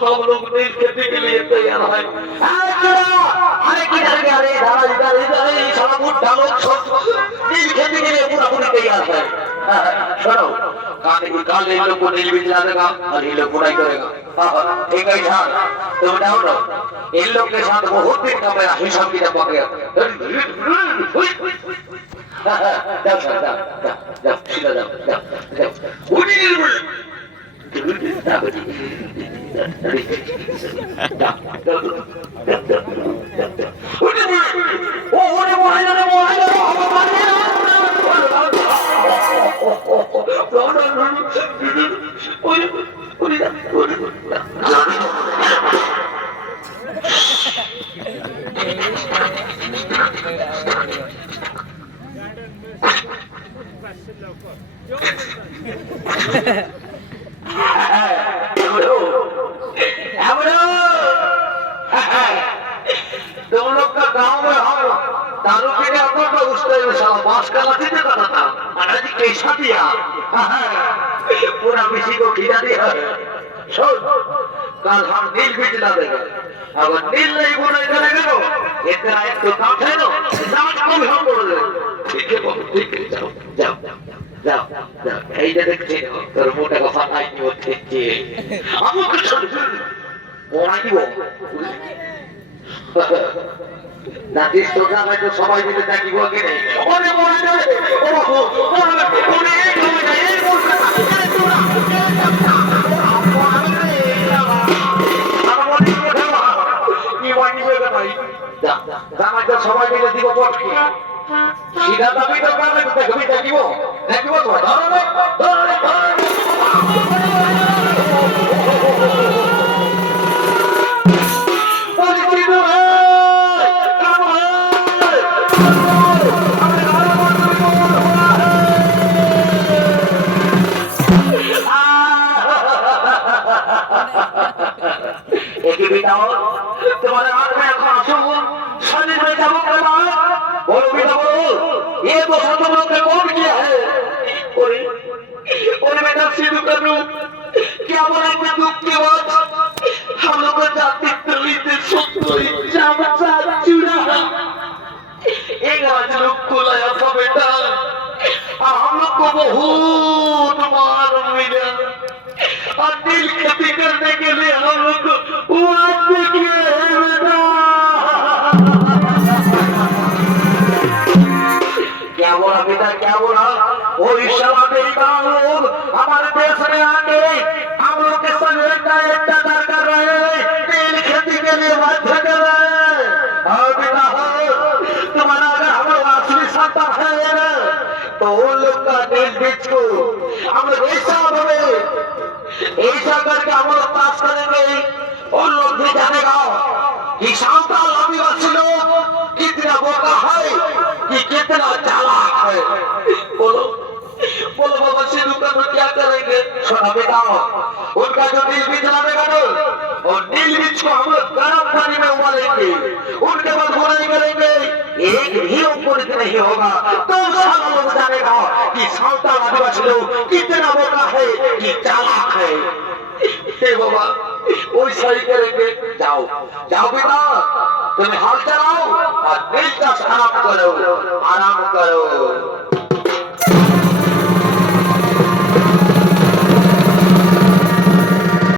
हम लोग नील खेती के लिए तैयार है। अरे किधर गया रे? इधर इधर इधर ये साला बुढ़ा लोग नील खेती के लिए पूरा पूरी तैयार है। सुनो, कान इन लोग को नील भी दिला देगा और ये लोग बुराई करेगा। ठीक है ध्यान, तुम डाउन रहो। इन लोग के साथ बहुत दिन का मेरा हिसाब किताब पक गया। যাও যাও যাও যাও সিধা যাও যাও যাও উঠে গেল तुम लोग का गांव में हो दारू पीने आपको तो उसको साला बांस का लाठी दे रहा था महाराज जी कैसा दिया पूरा मिसी को खिला दिया सुन कल हम नील भी दिला देंगे अगर नील नहीं बोले करेगा तो इतना एक तो काम है ना नाच को भी हम बोल देंगे ठीक है बहुत ठीक है जाओ जाओ जाओ जाओ এই যে দেখছেন তোর মোটা কথা নাই কি হচ্ছে আমি কিছু বলাই দিব নাকি সোজা হয়তো সবাই মিলে থাকিব কি নেই ওরে বলে দেবে ও বাবু ওরে ওরে এই কমে যায় এই বলতে আরে তোরা কি বলি বলে ভাই যা জামাই তো সবাই মিলে দিব পটকি সিধা দাবি তো কামে তো কবি থাকিব থাকিব তো ধরো রে ধরো রে तुम्हारे हाथ में এখন আসুন शरीर में जब करना बोलो बेटा बोलो ये तो सब लोग ने कौन किया है और बेटा सिद्धू कर लूं क्या बोलेंगे दुख के बाद हम लोग को जाति तलीते सुतोई जामचा चूड़ा एक आज लोग को लाया था बेटा और हम लोग को बहुत मार मिला और दिल खेती करने के लिए हम लोग को वादे किए हैं बेटा क्या बोला बेटा क्या बोला वो ईश्वर बेईमान लोग हमारे देश में आके हम लोग के संग अत्याचार कर रहे हैं दिल खेती के लिए बाध्य कर रहे हैं और बेटा तुम्हारा अगर हमारा असली संतान है तो उन लोग का दिल बीच को हम लोग ऐसा बोले ऐसा करके हम लोग पास करेंगे और लोग भी जानेगा कि सांताल आदिवासी लोग कितना बोका है कि कितना चालाक है बोलो बोलो बाबा सिद्धू का क्या करेंगे सुना बेटा उनका जो नील बीज लगाएगा ना और नील बीज को हम लोग गर्म पानी में उबालेंगे उनके बाद बुराई करेंगे एक भी अंकुरित नहीं होगा तो सारा लोग जानेगा कि सांताल आदिवासी लोग कितना बोका है कि चालाक है हे बाबा वैसा ही करेंगे जाओ जाओ बेटा तुम्हें हाल चलाओ और दिल का आराम करो